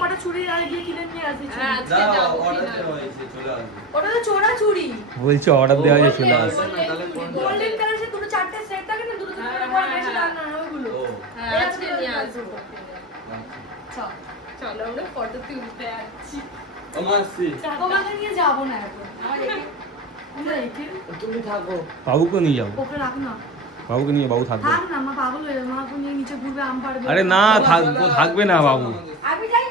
কটা চুড়ি আর গিয়ে কিনে নিয়ে আসি। হ্যাঁ আজকে যাব ওটা তো চোরা চুড়ি বলছে অর্ডার দেওয়া হয়েছে চলে আসবে। গোল্ডেন কালার সে দুটো চারটে সেট থাকে না, দুটো দুটো করে বেশি দাম না ওইগুলো। হ্যাঁ আজকে নিয়ে আসবো। চল চলো আমরা ফটো তুলতে আসছি। তোমাকে নিয়ে যাবো না এখন। আমরা একে তুমি থাকো। বাবুকে নিয়ে যাবো, ওকে রাখ না, বাবুকে নিয়ে বাবু থাকবে। থাক না, মা পাগল হয়ে যাবে, মাকে নিয়ে নিচে ঘুরবে, আম পাড়বে। আরে না থাকবে না বাবু। আমি যাই,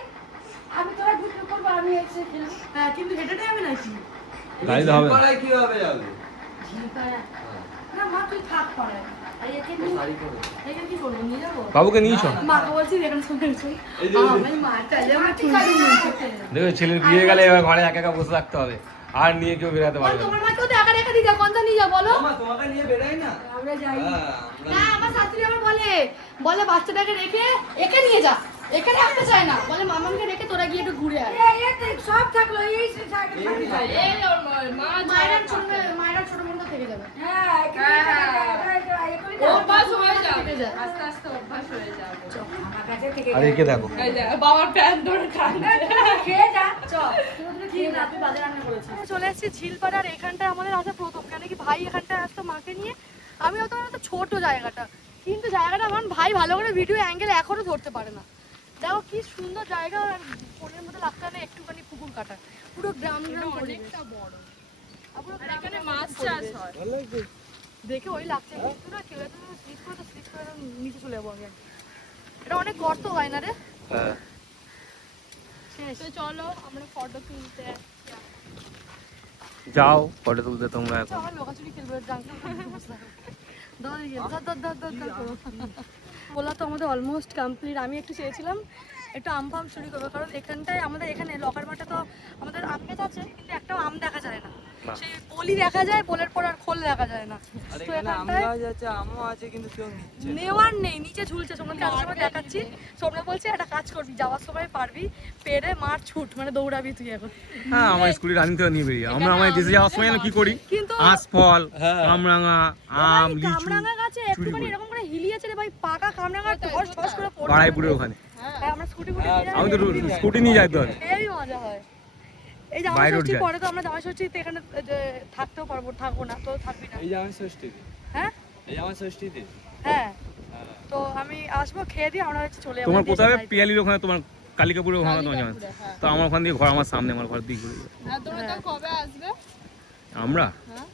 আমি তোরা ঘুরতে করবো, আমি এসে খেলবো। হ্যাঁ কিন্তু হেঁটে যাবে নাকি? গাড়িতে হবে কিভাবে যাবে? ঝিলপাড়া না, মা তুই থাক পাড়ায়। আর একে নিয়ে একে কি করবো, নিয়ে যাবো? বাবুকে নিয়ে চল। মাকে বলছি এখানে শুনে আমি মা চাইলে আমার চুলটা নিয়ে দেখো ছেলের বিয়ে গেলে এবার ঘরে একা একা বসে থাকতে হবে, আর নিয়ে কেউ বেরাতে পারবে না। তোমার মাকে তো একা একা দিয়ে কোনটা নিয়ে যাও বলো? তোমাকে নিয়ে বেরাই না। আমরা যাই না, আমার শাশুড়ি আবার বলে বাচ্চাটাকে রেখে একে নিয়ে যা, একে রাখতে চায় না, বলে মামাকে রেখে তোরা গিয়ে একটু ঘুরে আয়। সব থাকলো এই এই ওর মা মায়ের ছোট বোনটা থেকে যাবে। অভ্যাস হয়ে যাবে, আস্তে আস্তে অভ্যাস হয়ে যাবে। আর একে দেখো, এই যে বাবার প্যান্ট ধরে কাঁদছে। খেয়ে যা চল, খেয়ে না, তুই বাজার রান্না করেছিস। চলে এসেছি ঝিলপাড়ার, এখানটায় আমাদের আসা প্রথম, কেন কি ভাই এখানটায় আসতো মাকে নিয়ে। আমি হয়তো ছোট জায়গাটা, কিন্তু জায়গাটা আমার ভাই ভালো করে ভিডিও অ্যাঙ্গেল এখনো ধরতে পারে না। দেখো কি সুন্দর জায়গা, আর ফোনের মধ্যে লাগতে না একটুখানি পুকুর কাটা, পুরো গ্রাম অনেকটা বড়। আর এখানে মাছ চাষ হয়। দেখে ওই লাগছে, কিন্তু না কেউ এত স্লিপ করে নিচে চলে যাবো আমি। এটা অনেক গর্ত হয় না রে? হ্যাঁ শেষ। তো চলো আমরা ফটো তুলতে আসছি। যাও ফটো তুলতে তোমরা এখন। আমার লোকাচুরি খেলবে বলা তো আমাদের অলমোস্ট কমপ্লিট। আমি একটু চেয়েছিলাম একটু আম ফাম চুরি করবো, কারণ এখানটায় আমাদের এখানে লকার মাঠে তো আমাদের আম গাছ আছে, কিন্তু একটাও আম দেখা যায় না। সেই বলি দেখা যায়, বলের পর আর খোল দেখা যায় না। তো এখানটায় আমও আছে কিন্তু কেউ নিচ্ছে নেওয়ার নেই, নিচে ঝুলছে। সোমনাথকে আসার সময় দেখাচ্ছি, সোমনাথ বলছে একটা কাজ করবি, যাওয়ার সময় পারবি পেরে মার ছুট, মানে দৌড়াবি তুই এখন। হ্যাঁ আমার স্কুলে রানিং থেকে নিয়ে বেরিয়ে আমরা দেশে যাওয়ার সময় কি করি, কিন্তু আঁশফল, কামরাঙা, আম, লিচু কামরাঙা গাছে একটুখানি এরকম করে হিলিয়েছে রে ভাই, পাকা কামরাঙা ঠস ঠস করে পড়ে। বাড়াইপুরের ওখানে হ্যাঁ আমরা স্কুটি ফুটি নিয়ে আমি তো স্কুটি নিয়ে যাই তো। হেবি মজা হয়। এই জামাই ষষ্ঠীর পরে তো আমরা জামাই ষষ্ঠীতে এখানে থাকতেও পারবো, থাকবো না তো, থাকবি না? এই জামাই ষষ্ঠীতে, হ্যাঁ এই জামাই ষষ্ঠীতে। হ্যাঁ, তো আমি আসবো, খেয়ে দিয়ে আমরা হচ্ছে চলে যাবো। তোমার কোথায় পিয়ালির ওখানে, তোমার কালিকাপুরের ওখানে তোমার জামাই। তো আমার ওখান দিয়ে ঘর, আমার সামনে, আমার ঘর দিয়ে ঘুরে যাবো। হ্যাঁ তোমরা তো কবে আসবে? আমরা হ্যাঁ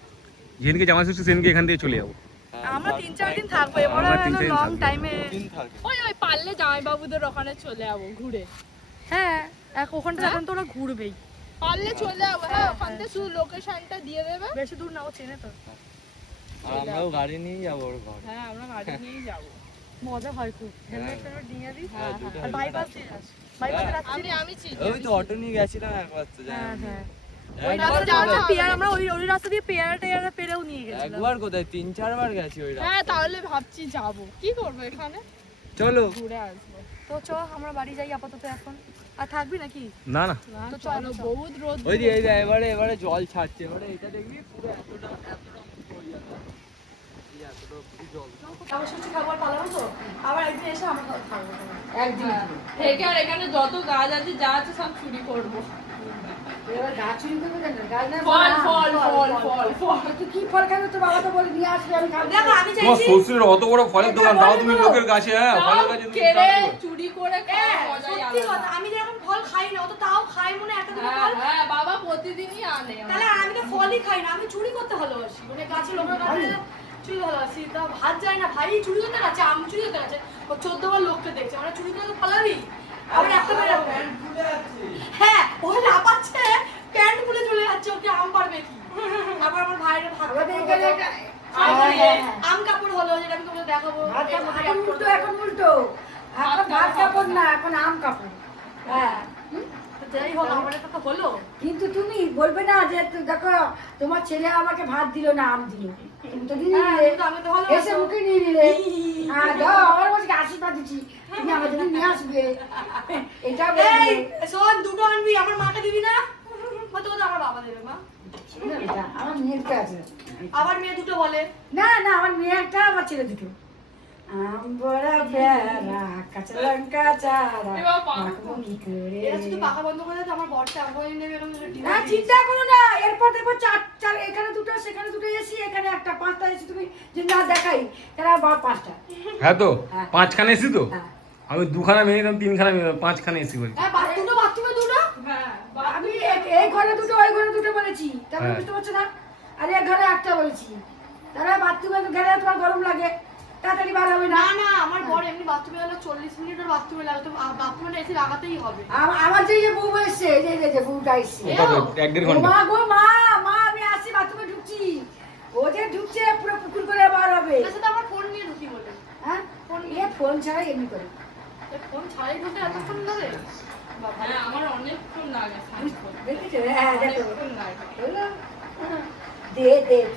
যেদিনকে জামাই ষষ্ঠী সেদিনকে এখান থেকে চলে যাবো। আমরা 3-4 দিন থাকবো, এবার আমরা 3-4 দিন লং থাকবো। টাইমে। দিন থাকে। ওই পারলে জামাইবাবুদের ওখানে চলে যাবো ঘুরে। হ্যাঁ ওখানটা এখন তো ওরা ঘুরবেই, পারলে চলে যাবো। হ্যাঁ ওখান থেকে শুধু লোকেশনটা দিয়ে দেবে। বেশি দূর না, ও চেনে তো। আর আমরাও গাড়ি নিয়ে যাবো ওর ঘরে। হ্যাঁ আমরা গাড়ি নিয়েই যাবো। মজা হয় খুব, হেলমেট ফেলমেট নিয়ে দিই। হ্যাঁ, আর বাইপাস দিয়ে যাস, বাইপাসে রাস্তা। আমি চিনি। ওই তো অটো নিয়ে গেছিলাম একবার তো জানি। হ্যাঁ ওই ওই রাস্তা রাস্তা যাওয়া যাওয়া হবে পেয়ারা, না। আমরা ওই রাস্তা দিয়ে পেয়ারা টেয়ারা পেরেও নিয়ে গেছিলাম। একবার কোথায় 3-4 বার গেছি ওই রাস্তায়। হ্যাঁ তাহলে ভাবছি যাবো, কি করবো এখানে চলো ঘুরে আসবো। তো চ আমরা বাড়ি যাই আপাতত এখন। আর থাকবি নাকি? না না না, তো চলো চলো। বহুত রোদ। ওই যে এই যে এবারে জল ছাড়ছে, এবারে এটা দেখবি পুরো এতটা হয়ে যাবে। এই এতটা পুরো জল। খাবার সুস্থ খাবার পালাম তো, আবার একদিন এসে আমরা খাবো একদিন। থেকে আর এখানে যত গাছ আছে যা আছে সব চুরি করবো। এবার গাছ চুরি করবে কেন? গাছ না ফল ফল ফল ফল ফল। তুই কি ফল খাবে? তো বাবা তো বলে নিয়ে আসবে, আমি খাবো। দেখো আমি তোমার চাইছি শ্বশুরের অত বড় ফলের দোকান, তাও তুমি লোকের গাছে, হ্যাঁ ফলের গাছে তুমি কেড়ে দাঁড়িয়ে আছো। চুরি করে খাওয়ার মজাই সত্যি আলাদা। কথা, আমি যেরকম ফল খাই না, ও তো তাও খাই মনে একটা দুটো হ্যাঁ ফল। হ্যাঁ বাবা প্রতিদিনই আনে। তাহলে আমি তো ফলই খাই না, আমি চুরি করতে ভালোবাসি, মানে গাছের লোকের কাছে চুরি ভালোবাসি। তা ভাত যায় না, ভাই চুরি করতে গেছে, আম চুরি করতে গেছে, ও 14 বার লোককে দেখছে, মানে চুরি করে তো পালাবি। আবার একটা মেরে হ্যাঁ ও লাপাচ্ছে, প্যান্ট খুলে চলে যাচ্ছে, ওকে আম পারবে কি? আবার আমার ভাইয়ের ভাত আম কাপড় হলো, যেটা আমি তোমাকে দেখাবো। উল্টো এখন উল্টো, এখন ভাত কাপড় না, এখন আম কাপড়। হ্যাঁ, যাই হোক আমার এটা তো হলো। কিন্তু তুমি বলবে না যে দেখো তোমার ছেলে আমাকে ভাত দিল না আম দিল, তুমি তো দিয়ে হ্যাঁ, নিলে, কিন্তু আমি তো ভালোবাসি। এসে মুখে নিয়ে নিলে। হ্যাঁ দাও, আমার বলছি আশীর্বাদ দিচ্ছি, তুমি আমার জন্য নিয়ে আসবে, এটা এই বলবে। শোন, দুটো আনবি, আমার মাকে দিবি না? তো আমার বাবা দেবে মা। শোনো বেটা, আমার মেয়েটা আছে। আবার মেয়ে দুটো বলে। না না, আমার মেয়ে একটা, আমার ছেলে দুটো। আমরা প্যারা কাঁচা লঙ্কা চারা মাখবো কি করে এরা শুধু পাকা বন্ধ করে দেয় তো আমার বরটা আগুন নেবে এরকম করে না চিন্তা করো না, এরপর দেখবো চার এখানে দুটো সেখানে দুটো এসি এখানে একটা, 5টা এসি তুমি যদি না দেখাই তারা বা 5টা। হ্যাঁ তো হ্যাঁ। 5খানা এসি তো হ্যাঁ। আমি 2খানা ভেঙে দিলাম 3খানা ভেঙে দিলাম 5খানা এসি বলছি হ্যাঁ বাথরুমে দুটো হ্যাঁ আমি এই ঘরে দুটো ওই ঘরে দুটো বলেছি, তারপরে হ্যাঁ। বুঝতে পারছো না? আর এই ঘরে একটা বলেছি, তারা বাথরুমে গেলে তোমার গরম লাগে, তাড়াতাড়ি বার হবে না। না না আমার বর এমনি বাথরুমে গেলে 40 মিনিট ওর বাথরুমে লাগে তো বাথরুমে এসে লাগাতেই হবে। আমার যে বউ এসছে, যে বউটা এসছে, কত 1.5 ঘন্টা মা গো মা মা আমি আসি বাথরুমে ঢুকছি, ও যে ঢুকছে পুরো পুকুর করে বার হবে। তার সাথে আমার ফোন নিয়ে ঢুকি বলে হ্যাঁ ফোন ছাড়াই এমনি করে ফোন ছাড়াই ঢুকতে এতক্ষণ লাগে হ্যাঁ আমার অনেকক্ষণ লাগে স্নান করতে। দেখেছো? হ্যাঁ দেখো অনেকক্ষণ লাগে। হলো? দে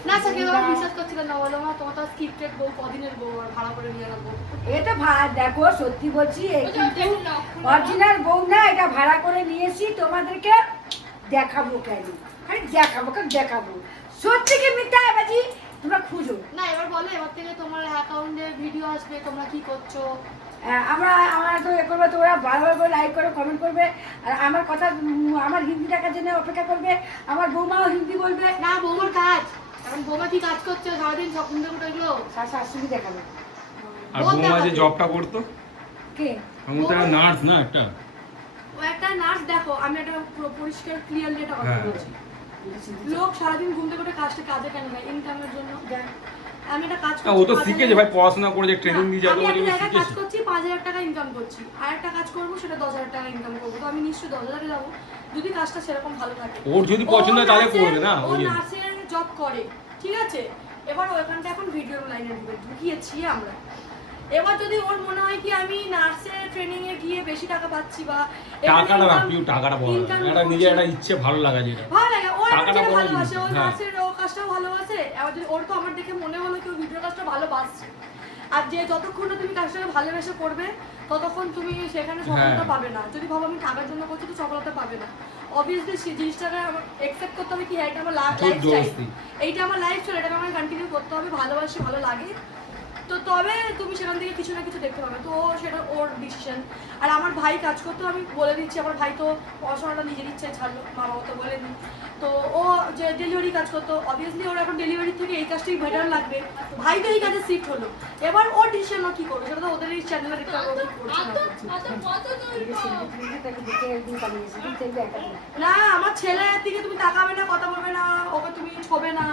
না স্যার কেউ আমার বিশ্বাস করছিল না, বলো মা তোমার তো স্ক্রিপ্টেড বউ কদিনের বউ আর ভাড়া করে নিয়ে যাবো। এটা দেখো সত্যি বলছি, এই ওটা কিন্তু দেখুন না, খুলে না। অরিজিনাল বউ না, এটা ভাড়া করে নিয়েছি তোমাদেরকে দেখাবো কেন, আরে দেখাবো সত্যি কি মিথ্যা বাজি তোমরা খুঁজো। না এবার বলো এবার থেকে তোমার অ্যাকাউন্টে ভিডিও আসবে তোমরা কি করছো। আমরা তো এ করবে, তোমরা ভালো করে লাইক করো, কমেন্ট করবে, আর আমার কথা আমার হিন্দি টাকার জন্য অপেক্ষা করবে, আমার বৌমাও হিন্দি বলবে। না বৌমার কাজ, এখন বৌমা কি কাজ করছে সারাদিন স্বপ্ন দেখে উঠে এগুলো। শাশুড়ি দেখাবে আর বৌমা যে জবটা করতো কে? আমি তো একটা নার্স না একটা ও একটা নার্স, দেখো আমি একটা পুরো পরিষ্কার ক্লিয়ারলি একটা কথা হ্যাঁ। বলছি। লোক সারাদিন ঘুম থেকে উঠে কাজে কেন যায়? ইনকামের জন্য। আমি একটা কাজ না, ও তো শিখেছে ভাই, পড়াশোনা করে যে ট্রেনিং দিয়ে আমি যাবে একটা ওগুলো জায়গায় কাজ শিখেছে। করছি 5,000 টাকা ইনকাম করছি, আর একটা কাজ করবো সেটা 10,000 টাকা ইনকাম করবো, তো আমি নিশ্চয়ই 10,000-এ যাবো যদি কাজটা সেরকম ভালো থাকে। ওর যদি পছন্দ হয় তাহলে করবে না ও ওই জন্য। নার্সের জব করে, ঠিক আছে, এবার ওখানটা এখন ভিডিও লাইনে ঢুকিয়েছি আমরা। এবার যদি ওর মনে হয় কি আমি নার্সের ট্রেনিং এ গিয়ে বেশি টাকা পাচ্ছি বা টাকাটা না পিউ টাকাটা বড় না। এটা নিজের একটা ইচ্ছে ভালো লাগা যেটা ভালো লাগে, ও টাকাটা একটা বড় ভালোবাসে, ও জিনিস, হ্যাঁ। নার্সের ও কাজটাও ভালোবাসে। এবার যদি ওর তো আমার দেখে মনে হলো কি ও ভিডিও কাজটা ভালোবাসছে, আর যে যতক্ষণ না তুমি কাজটাকে ভালোবেসে করবে ততক্ষণ তুমি সেখানে সফলতা হ্যাঁ। পাবে না। যদি ভাবো আমি টাকার জন্য করছি তো সফলতা পাবে না। অবভিয়াসলি সেই জিনিসটাকে আমার একসেপ্ট করতে হবে কি হ্যাঁ এটা আমার লাইফ স্টাইল, জবরদস্তি। এইটা আমার লাইফ স্টাইল, এটাকে আমাকে কন্টিনিউ করতে হবে, ভালোবাসি ভালো লাগে তো তবে তুমি সেখান থেকে কিছু না কিছু দেখতে পাবে। তো ও সেটা ওর ডিসিশন। আর আমার ভাই কাজ করতে আমি বলে দিচ্ছি, আমার ভাই তো পড়াশোনাটা নিজের ইচ্ছায় ছাড়লো, মা বাবা তো বলেনি। তো ও যে ডেলিভারি কাজ করতো, অবভিয়াসলি ওর এখন ডেলিভারি থেকে এই কাজটাই বেটার লাগবে, ভাই তো এই কাজে শিফট হলো, এবার ওর ডিসিশন ও কী করবে সেটা তো ওদের এই চ্যানেলে দেখতে হবে ও কি করছে না করছে। না আমার ছেলের দিকে তুমি তাকাবে না, কথা বলবে না, ওকে তুমি ছবে না,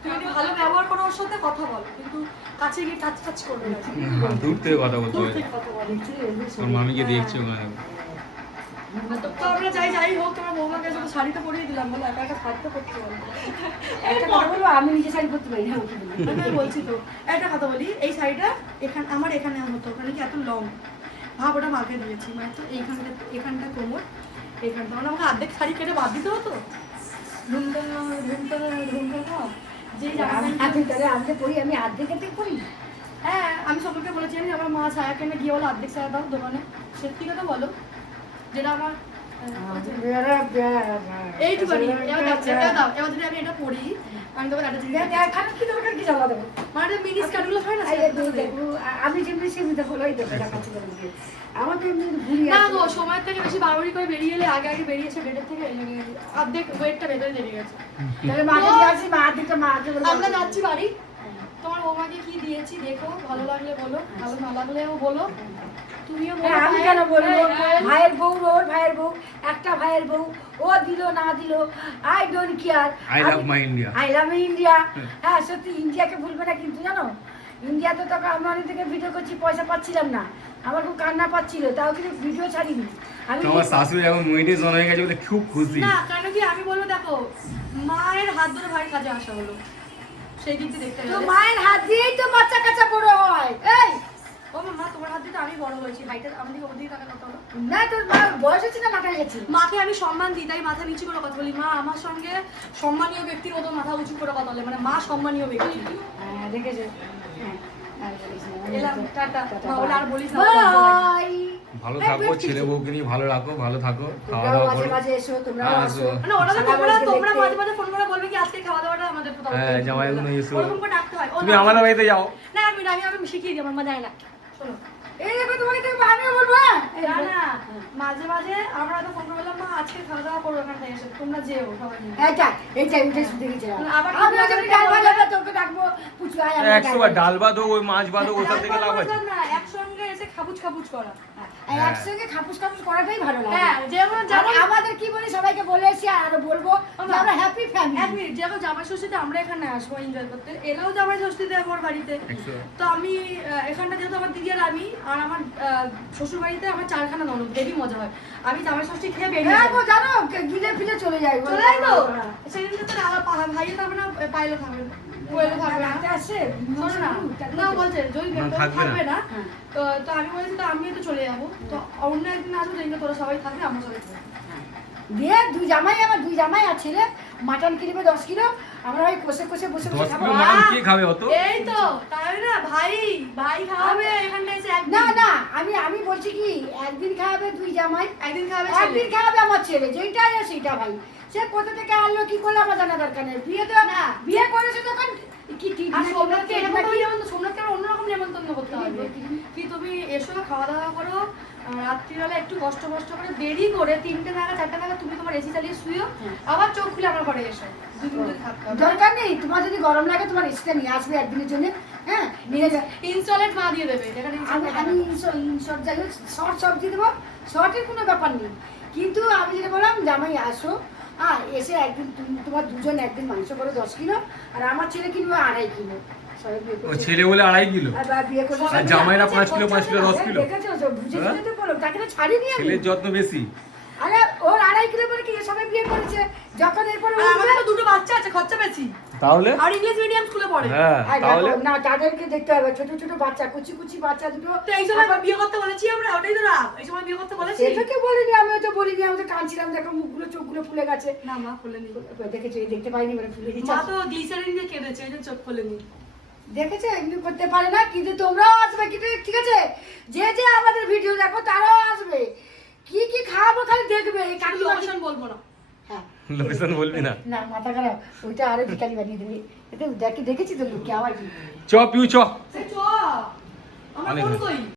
তুমি যদি ভালো ব্যবহার করো ওর সাথে কথা বলো, কিন্তু কাছে গিয়ে টাচ করবে না, দূর থেকে কথা বলতে দূর হয়। থেকে কথা বলো। তোর মামিকে দেখছি ওখানে। তো আমরা যাই হোক তোমার বৌমাকে শুধু শাড়িটা পরিয়ে দিলাম, বলে একা একা শাড়িটা পরতে পারবো। একটা কথা বলবো, আমি নিজে শাড়ি করতে পারি না, ওকে বলি। আমি বলছি তো একটা কথা বলি, এই শাড়িটা আমার এখানে হতো, ওখানে কি এত লং ভাব, ওটা মাকে দিয়েছি, মানে তো এখানটা কোমর, এখানটা মানে আমাকে অর্ধেক শাড়ি কেটে বাদ দিতে হতো, ঢুমটা ভাব যেই জায়গাটা। আমি পড়ি, আমি আর্ধেক পড়ি। হ্যাঁ আমি সকলকে বলেছি আমি আমার মা ছায়া কেনে গিয়ে বলো অর্ধেক ছায়া দাও দোকানে, সত্যি কথা বলো যেটা আমার এইটুখানি। এবার যদি আমি এটা পড়ি আমি তখন একটা জিনিস কি দরকার কি জ্বালা দেবো? মানে মিনি স্কার্টগুলো হয় না, আমি যেমনি সেমনি দেখো ওই দেখো দেখাচ্ছি তোমাকে। আমাকে এমনি ঘুরিয়ে না গো সময়ের থেকে বেশি বাড়াবাড়ি করে বেরিয়ে এলে আগে বেরিয়েছে বেডের থেকে অর্ধেক ওয়েটটা ভেতরে বেরিয়ে গেছে। তাহলে মাকে দিয়ে আসি, মা দিকটা মাকে বলে আমরা যাচ্ছি বাড়ি, তোমার বৌমাকে কি দিয়েছি দেখো, ভালো লাগলে বলো, ভালো না লাগলেও বলো, তুমিও বলো। আমি কেন বলবো? ভাইয়ের বউ, ওর ভাইয়ের বউ, একটা ভাইয়ের বউ, ও দিল না দিল, I don't care. I love my India. I love India. হ্যাঁ সত্যি ইন্ডিয়াকে ভুলবে না কিন্তু, জানো ইন্ডিয়াতে তো আমরা অনেক থেকে ভিডিও করছি, পয়সা পাচ্ছিলাম না, আমার খুব কান্না পাচ্ছিল, তাও কিন্তু ভিডিও ছাড়িনি আমি। তোমার শাশুড়ি এখন মনিটাইজেশন হয়ে গেছে বলে খুব খুশি। না কেন কি আমি বলবো দেখো মায়ের হাত ধরে ভাই কাজে আসা হলো, সেই দিক দিয়ে দেখতে তো গেলে মায়ের হাত দিয়েই তো বাচ্চা কাচ্চা বড় হয়। এই ও মা তোমার হাত দিয়ে তো আমি বড় হয়েছি, ভাইটা আমাদের ওর দিকে টাকা কথা হলো। না তোর মা বয়স হচ্ছে না, মাথায় গেছে। মাকে আমি সম্মান দিই, তাই মাথা নিচু করে কথা বলি, মা আমার সঙ্গে সম্মানীয় ব্যক্তির মতো মাথা উঁচু করে কথা বলে, মানে মা সম্মানীয় ব্যক্তি। হ্যাঁ দেখেছো? হ্যাঁ এলাম টাটা, মা বলে আর বলিস না, বাই। ভালো থাকো, ছেলে বউকে নিয়ে ভালো রাখো, ভালো থাকো, খাওয়া তোমরাও দাওয়া মাঝে করো। মাঝে এসো, তোমরাও হ্যাঁ, আসো। আসো। মানে ওরা তো তোমরা মাঝে মাঝে ফোন করে বলবে কি আজকে খাওয়া দাওয়াটা আমাদের কোথাও হ্যাঁ, জামাইগুলো এসো। ওরকম করে ডাকতে হয়। ও তুমি না, আমাদের বাড়িতে যাও। না আমি শিখিয়ে দিই, আমার মা যায় না। শোনো, এই দেখো তোমাকে দেখবো, আমিও বলবো হ্যাঁ। না না মাঝে মাঝে আমরা তো ফোন করে বললাম মা আজকে খাওয়া দাওয়া করবো এখান থেকে এসে, তোমরা যেও সবাই মিলে। এইটা উঠে শুতে গেছিলাম। আবার আমিও যখন ডাল ভাজা হবে, তোকে ডাকবো, পুচু আয় আমার 100 বার ডাল বাদো, ওই মাছ বাদো, ওসব থেকে লাভ আছে। না একসঙ্গে এসে খাবুচ খাবুচ করা। আর একসঙ্গে খাপুস খাপুস করাটাই ভালো লাগে। হ্যাঁ যেমন আর আমাদের কি বলি সবাইকে বলে এসি আর আরো বলবো যে আমরা হ্যাপি এক ফ্যামিলি। মিনিট, যেমন জামাই ষষ্ঠীতে আমরা এখানে আসবো এনজয় করতে, এরাও জামাই ষষ্ঠীতে আমার বাড়িতে। 100 তো আমি এখানটা যেহেতু আমার দিদি আর আমি আর আমার শ্বশুর বাড়িতে আমার 4খানা ননদ, হেভি মজা হয়। আমি জামাই ষষ্ঠী খেয়ে বেরিয়ে হ্যাঁ যাবো। গো জানো গিলে ফিলে চলে যায়। চলে যাই তো সেদিনকে তো ভাইয়ে থাকবে না, পাইলে থাকবে না, কোয়েলও থাকবে না। রাতে আসে শোনো না, না বলছে যদি না, থাকবে থাকবে না হ্যাঁ। তো আমি বলেছি তো আমিও তো চলে যাবো, তো অন্য একদিন আসবো যেদিনকে তোরা সবাই থাকবে, আমরা সবাই থাকবো। দিয়ে আমার দুই জামাই আর ছেলে মাটন কিনবে 10 কিলো, আমরা ওই কষে কষে বসে 10 বসে খাবো। কিলো মাটন কে খাবে অত? এই তো তাই না, ভাই খাওয়াবে এখানটা এসে একদিন। না না আমি বলছি কি একদিন খাওয়াবে দুই জামাই, একদিন খাওয়াবে একদিন খাওয়াবে আমার ছেলে, যেইটা আছে সেইটা ভাই। সে কোথা থেকে আনলো কি করলো আমার জানা দরকার নেই। বিয়ে তো না। বিয়ে করেছে তখন কি ঠিক আর না, সোমনাথকে ঠিক এরকম নাকি? করে যেমন সোমনাথকে আমরা অন্যরকম নেমন্তন্ন করতে হবে কি তুমি এসো খাওয়া দাওয়া করো, রাত্রিবেলা একটু কষ্ট করে দেরি করে 3টে নাগাদ 4টে নাগাদ তুমি তোমার এসি চালিয়ে শুয়েও আবার চোখ খুলে আমার ঘরে এসো, 2 দিন ধরে থাকতে হবে। দরকার নেই, তোমার যদি গরম লাগে তোমার এসিটা নিয়ে আসবে একদিনের জন্য। হ্যাঁ নিয়ে যা। ইনস্টলেট মা দিয়ে দেবে, যেখানে আমি শর্ট যাই হোক শর্ট সবজি দেবো, শর্টের কোনো ব্যাপার নেই। কিন্তু আমি যেটা বললাম জামাই আসো, হ্যাঁ এসে একদিন তোমার দুজন একদিন মাংস করো 10 কিলো, আর আমার ছেলে কিনবে 2.5 কিলো। সবাই বিয়ে ও করছে। ছেলে বলে 2.5 কিলো, আর বিয়ে করছে আর জামাইরা 5 কিলো 5 কিলো 10 কিলো। দেখেছো তো, বুঝে শুনে তো বলো, তাকে তো ছাড়িনি আমি। ছেলের যত্ন বেশি। আরে ওর 2.5 কিলো করে কি সবাই বিয়ে করেছে, যখন এরপরে আর আমাদের তো 2টো বাচ্চা আছে, খরচা বেশি, তাহলে আর ইংলিশ মিডিয়াম স্কুলে পড়ে। হ্যাঁ আর তাহলে দেখো, না তাদেরকে দেখতে হবে, ছোট ছোট বাচ্চা কুচি বাচ্চা দুটো। তো এই সময় বিয়ে করতে বলেছি আমরা, ওটাই তো রাগ, এই সময় বিয়ে করতে বলেছি। সেটা কেউ বলিনি, আমিও তো বলিনি, আমি তো কাঁদছিলাম, দেখো মুখগুলো চোখগুলো ফুলে গেছে। না মা খুলেনি, দেখেছো এই দেখতে পাইনি বলে ফুলে গেছে। মা তো গ্লিসারিন দিয়ে কেঁদেছে, এই জন্য চোখ খুলেনি। দেখেছো এমনি করতে পারে না, কিন্তু তোমরাও আসবে, কিন্তু ঠিক আছে যে যে আমাদের ভিডিও দেখো তারাও আসবে, কি কি খাওয়াবো খালি দেখবে। এই আমি কাকিমা লোকেশন বলবো না। হ্যাঁ লোকেশন বলবি না। না মাথা খারাপ, ওইটা আরো ভিখারি বানিয়ে দেবে। এটা দেখেছি তো লোককে আবার কি চ পিউ চ। সেই চ আমরা অনেক ফোন হয়েছে। করি।